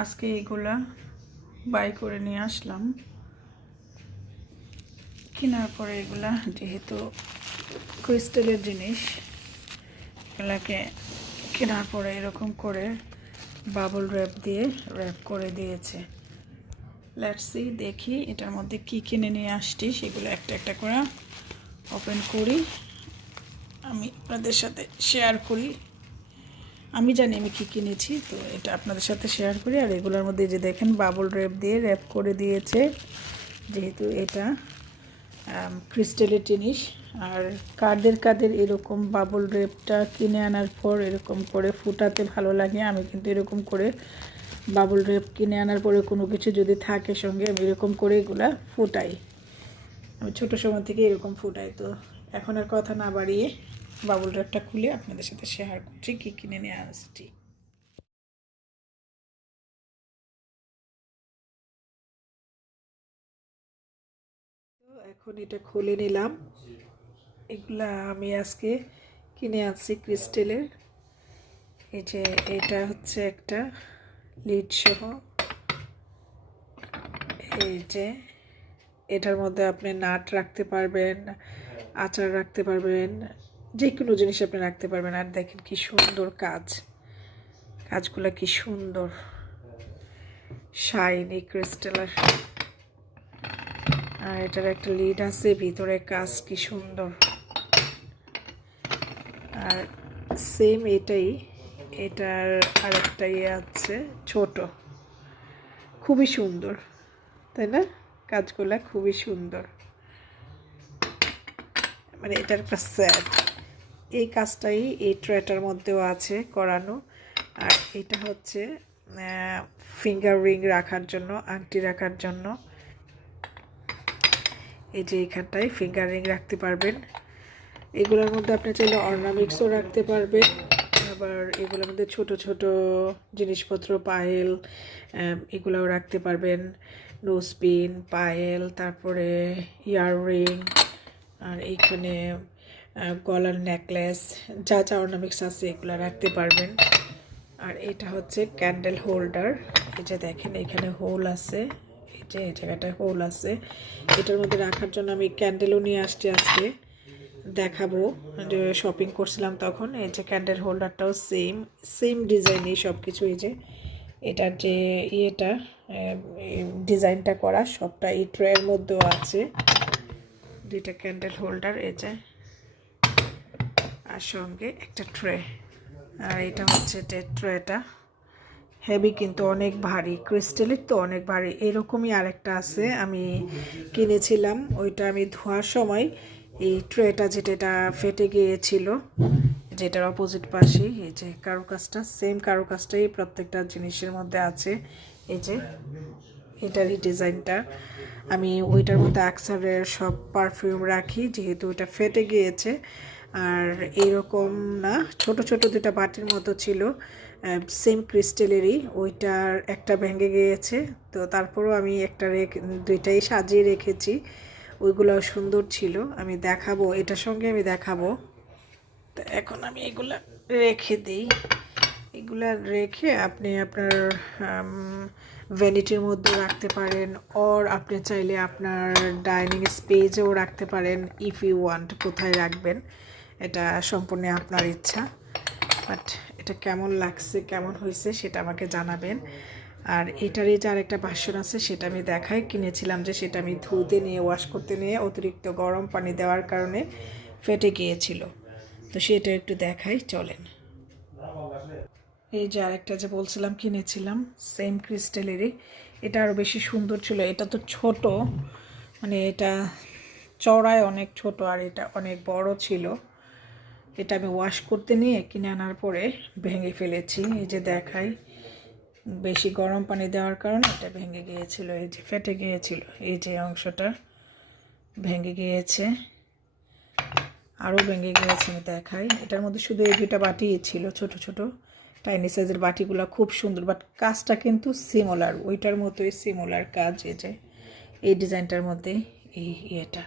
আজকে এগুলা বাই করে নিয়ে আসলাম। কেনার পরে এগুলা যেহেতু ক্রিস্টালের জিনিস, এগুলাকে কেনার পরে এরকম করে বাবল র্যাপ দিয়ে র্যাপ করে দিয়েছে। লেটস সি, দেখি এটার মধ্যে কি কিনে নিয়ে আসছি সেগুলো একটা একটা করে ওপেন করি, আমি আপনাদের সাথে শেয়ার করি। আমি জানি আমি কি কিনেছি, তো এটা আপনাদের সাথে শেয়ার করি। আর এগুলোর মধ্যে যে দেখেন বাবল র্যাপ দিয়ে র্যাপ করে দিয়েছে, যেহেতু এটা ক্রিস্টালের জিনিস। আর কাদের এরকম বাবল র্যাপটা কিনে আনার পর এরকম করে ফুটাতে ভালো লাগে। আমি কিন্তু এরকম করে বাবল র্যাপ কিনে আনার পরে কোনো কিছু যদি থাকে সঙ্গে, আমি এরকম করে এগুলা ফুটাই। আমি ছোটো সময় থেকে এরকম ফুটাই। তো এখন আর কথা না বাড়িয়ে বাবল র্যাপটা খুলে আপনাদের সাথে শেয়ার করছি কী কিনে নিয়ে আসছি। তো এখন এটা খুলে নিলাম। এগুলা আমি আজকে কিনে আনছি ক্রিস্টালের। এই যে এটা হচ্ছে একটা লিড সহ। এই যে এটার মধ্যে আপনি নাট রাখতে পারবেন, আচার রাখতে পারবেন, যে কোনো জিনিস আপনি রাখতে পারবেন। আর দেখেন কি সুন্দর কাজগুলো কি সুন্দর, শাইনি ক্রিস্টাল। আর এটার একটা লিড আছে, ভিতরে কাজ কি সুন্দর। আর সেম এটার আরেকটা ইয়ে আছে ছোট, খুবই সুন্দর, তাই না? কাজগুলা খুবই সুন্দর, মানে এটার একটা সেট। এই কাজটাই এই ট্রেটার মধ্যেও আছে করানো। আর এটা হচ্ছে ফিঙ্গার রিং রাখার জন্য, আংটি রাখার জন্য। এই যে এখানটায় ফিঙ্গার রিং রাখতে পারবেন। এগুলোর মধ্যে আপনি চাইলে অর্নামেন্টসও রাখতে পারবেন। আবার এগুলোর মধ্যে ছোট ছোট জিনিসপত্র, পায়েল, এগুলোও রাখতে পারবেন। নোজপিন, পায়েল, তারপরে ইয়াররিং, আর এইখানে গলার নেকলেস, যা যা অর্নামেন্টস আছে এগুলো রাখতে পারবেন। আর এটা হচ্ছে ক্যান্ডেল হোল্ডার। এই যে দেখেন এখানে হোল আছে, এই যে এই জায়গাটায় হোল আছে। এটার মধ্যে রাখার জন্য আমি ক্যান্ডেলও নিয়ে আসছি আজকে, দেখাবো। যে শপিং করছিলাম তখন। এই যে ক্যান্ডেল হোল্ডারটাও সেম ডিজাইনই সব কিছু। এই যে এটার যে ইয়েটা ডিজাইনটা করা সবটা এই ট্রের মধ্যেও আছে। দুইটা ক্যান্ডেল হোল্ডার, এই যে, আর সঙ্গে একটা ট্রে। আর এটা হচ্ছে ট্রেটা হেভি, কিন্তু অনেক ভারী, ক্রিস্টালের তো অনেক ভারী। এরকমই আরেকটা আছে, আমি কিনেছিলাম, ওইটা আমি ধোয়ার সময় এই ট্রেটা যেটা ফেটে গিয়েছিল, যেটার অপোজিট পাশেই এই যে কারুকাজটা, সেম কারুকাজটাই প্রত্যেকটা জিনিসের মধ্যে আছে। এই যে এটারই ডিজাইনটা। আমি ওইটার মধ্যে আকসারের সব পারফিউম রাখি, যেহেতু ওইটা ফেটে গিয়েছে। আর এইরকম না, ছোট ছোট দুটা বাটির মতো ছিল, সেম ক্রিস্টালেরই। ওইটার একটা ভেঙে গিয়েছে, তো তারপরও আমি দুইটাই সাজিয়ে রেখেছি। ওইগুলো সুন্দর ছিল, আমি দেখাবো, এটার সঙ্গে আমি দেখাবো। তো এখন আমি এগুলা রেখে দিই। এগুলা রেখে আপনি আপনার ভ্যানিটির মধ্যে রাখতে পারেন, অর আপনি চাইলে আপনার ডাইনিং স্পেসেও রাখতে পারেন। ইফ ইউ ওয়ান্ট, কোথায় রাখবেন এটা সম্পূর্ণ আপনার ইচ্ছা। বাট এটা কেমন লাগছে, কেমন হয়েছে সেটা আমাকে জানাবেন। আর এটারই যে আরেকটা ভার্সন আছে সেটা আমি কিনেছিলাম, যে সেটা আমি ধুতে নিয়ে ওয়াশ করতে নিয়ে অতিরিক্ত গরম পানি দেওয়ার কারণে ফেটে গিয়েছিল। তো সেটা একটু দেখাই, চলেন। এই যে আরেকটা যে বলছিলাম কিনেছিলাম, সেম ক্রিস্টালেরই। এটা আরও বেশি সুন্দর ছিল। এটা তো ছোট, মানে এটা চড়ায় অনেক ছোট, আর এটা অনেক বড় ছিল। এটা আমি ওয়াশ করতে নিয়ে কিনে আনার পরে ভেঙে ফেলেছি। এই যে দেখাই, বেশি গরম পানি দেওয়ার কারণে এটা ভেঙে গিয়েছিল, এই যে ফেটে গিয়েছিল, এই যে অংশটা ভেঙে গিয়েছে, আরও ভেঙে গিয়েছে। আমি দেখাই, এটার মধ্যে শুধু এই দুইটা বাটি ছিল, ছোট ছোট টাইনি সাইজের বাটিগুলো, খুব সুন্দর। বাট কাজটা কিন্তু সিমিলার, ওইটার মতোই সিমিলার কাজ। এই যে এই ডিজাইনটার মধ্যে এই ইয়েটা,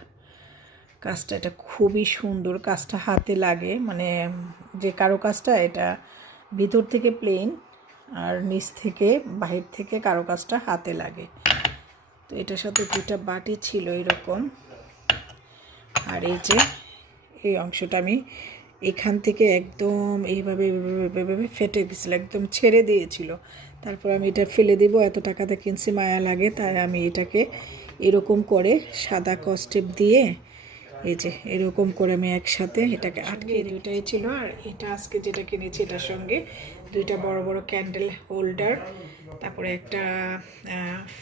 কাজটা এটা খুবই সুন্দর। কাজটা হাতে লাগে, মানে যে কারো কাজটা, এটা ভিতর থেকে প্লেন, আর নিচ থেকে বাহির থেকে কারুকাজটা হাতে লাগে। তো এটার সাথে 2টা বাটি ছিল এরকম। আর এই যে এই অংশটা আমি এখান থেকে একদম এইভাবে এইভাবে ফেটে গেছিলো, একদম ছেড়ে দিয়েছিল। তারপর আমি এটা ফেলে দিব, এত টাকাতে কিনছি, মায়া লাগে, তাই আমি এটাকে এরকম করে সাদা কস্টেপ দিয়ে এই যে এরকম করে আমি একসাথে এটাকে আটকে, 2টাই ছিল। আর এটা আজকে যেটা কিনেছি এটার সঙ্গে 2টা বড় বড় ক্যান্ডেল হোল্ডার, তারপরে একটা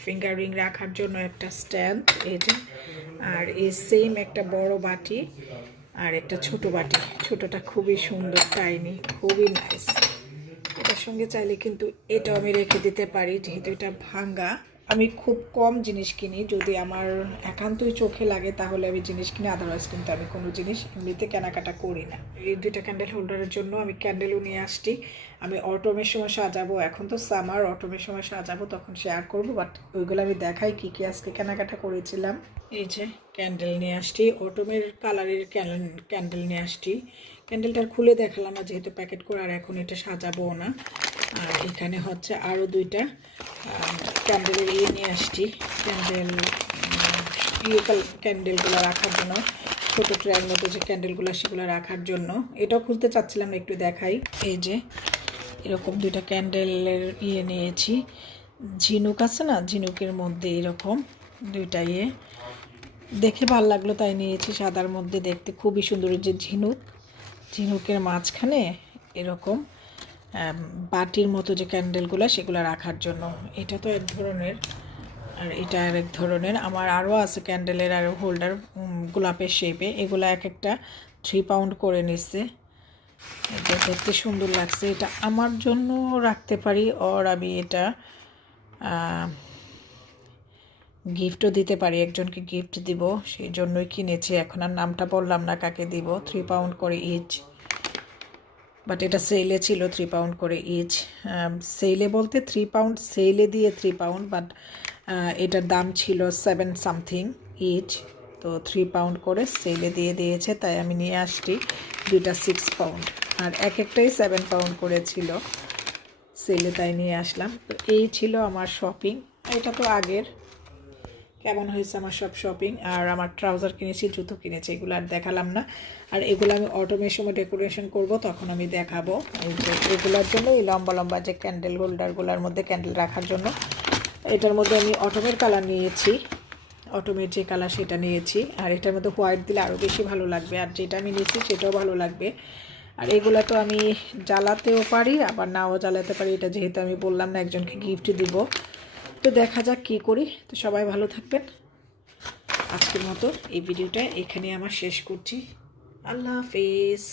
ফিঙ্গার রিং রাখার জন্য একটা স্ট্যান্ড, এই যে, আর এই সেম একটা বড় বাটি আর একটা ছোট বাটি। ছোটটা খুবই সুন্দর, টাইনি, খুবই নাইস। এটার সঙ্গে চাইলে কিন্তু এটাও আমি রেখে দিতে পারি, যেহেতু এটা ভাঙ্গা। আমি খুব কম জিনিস কিনি, যদি আমার একান্তই চোখে লাগে তাহলে আমি জিনিস কিনি, আদারওয়াইজ কিন্তু আমি কোনো জিনিস এমনিতে কেনাকাটা করি না। এই 2টা ক্যান্ডেল হোল্ডারের জন্য আমি ক্যান্ডেলও নিয়ে আসছি। আমি অটোমের সময় সাজাবো, এখন তো সামার, অটোমের সময় সাজাবো, তখন শেয়ার করবো, বাট ওইগুলো আমি দেখাই কী কী আজকে কেনাকাটা করেছিলাম। এই যে ক্যান্ডেল নিয়ে আসছি, অটোমের কালারের ক্যান্ডেল নিয়ে আসছি। ক্যান্ডেলটা খুলে দেখালাম না যেহেতু প্যাকেট করে, আর এখন এটা সাজাবো না। আর এখানে হচ্ছে আরও 2টা ক্যান্ডেলের নিয়ে আসছি, ক্যান্ডেলগুলো রাখার জন্য, ছোটো ট্রের মতো যে ক্যান্ডেলগুলো সেগুলো রাখার জন্য। এটাও খুলতে চাচ্ছিলাম না, একটু দেখাই। এই যে এরকম 2টা ক্যান্ডেলের নিয়েছি। ঝিনুক আছে না, ঝিনুকের মধ্যে এরকম 2টা দেখে ভালো লাগলো তাই নিয়েছি। সাদার মধ্যে দেখতে খুবই সুন্দর, যে ঝিনুকের মাঝখানে এরকম বাটির মতো যে ক্যান্ডেলগুলো সেগুলো রাখার জন্য। এটা তো এক ধরনের, আর এটা আর এক ধরনের। আমার আরও আছে ক্যান্ডেলের আরও হোল্ডার, গোলাপের শেপে। এগুলো এক একটা 3 পাউন্ড করে নিচ্ছে। এটা দেখতে সুন্দর লাগছে, এটা আমার জন্য রাখতে পারি, আর আমি এটা গিফটও দিতে পারি, একজনকে গিফট দিব, সেই জন্যই কিনেছি। এখন আর নামটা বললাম না কাকে দিব। 3 পাউন্ড করে ইচ, বাট এটা সেলে ছিল 3 পাউন্ড করে ইচ। সেলে বলতে 3 পাউন্ড, সেলে দিয়ে 3 পাউন্ড, বাট এটার দাম ছিল 7 সামথিং ইচ। তো 3 পাউন্ড করে সেলে দিয়ে দিয়েছে, তাই আমি নিয়ে আসছি। 2টা 6 পাউন্ড, আর একটাই 7 পাউন্ড করে ছিল সেলে, তাই নিয়ে আসলাম। তো এই ছিল আমার শপিং। এটা তো আগের। কেমন হয়েছে আমার সব শপিং। আর আমার ট্রাউজার কিনেছি, জুতো কিনেছি, এগুলো আর দেখালাম না। আর এগুলো আমি অটোমের সময় ডেকোরেশন করব, তখন আমি দেখাবো। এই যে এগুলোর জন্য এই লম্বা লম্বা যে ক্যান্ডেল হোল্ডারগুলোর মধ্যে ক্যান্ডেল রাখার জন্য, এটার মধ্যে আমি অটোমের কালার নিয়েছি, অটোমের যে কালার সেটা নিয়েছি। আর এটার মধ্যে হোয়াইট দিলে আরও বেশি ভালো লাগবে, আর যেটা আমি নিয়েছি সেটাও ভালো লাগবে। আর এগুলো তো আমি জ্বালাতেও পারি, আবার নাও জ্বালাতে পারি। এটা যেহেতু আমি বললাম না একজনকে গিফট দিব, তো দেখা যাক কী করি। তো সবাই ভালো থাকবেন। আজকের মতো এই ভিডিওটা এখানে আমার শেষ করছি। আল্লাহ হাফেজ।